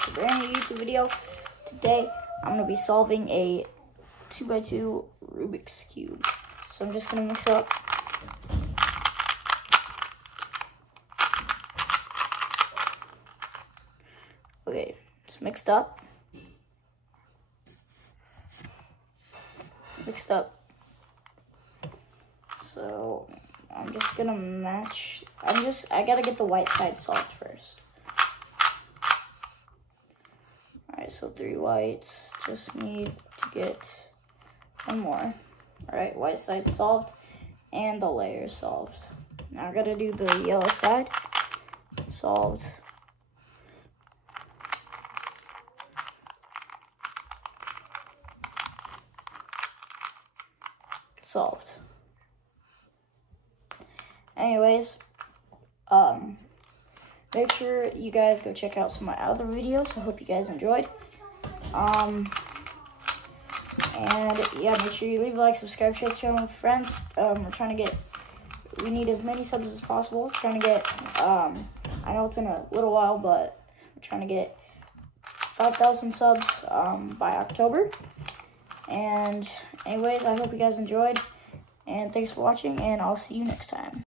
back to a brand new YouTube video. Today, I'm going to be solving a 2x2 Rubik's Cube. So I'm just going to mix up. Okay, it's mixed up. So I'm just going to match. I got to get the white side solved first. Alright, so 3 whites. Just need to get one more. Alright, white side solved and the layer solved. Now I gotta do the yellow side. Solved. Solved. Anyways, make sure you guys go check out some of my other videos. I hope you guys enjoyed. And yeah, make sure you leave a like, subscribe, share the channel with friends. We need as many subs as possible. Trying to get, I know it's in a little while, but we're trying to get 5,000 subs by October. And anyways, I hope you guys enjoyed. And thanks for watching, and I'll see you next time.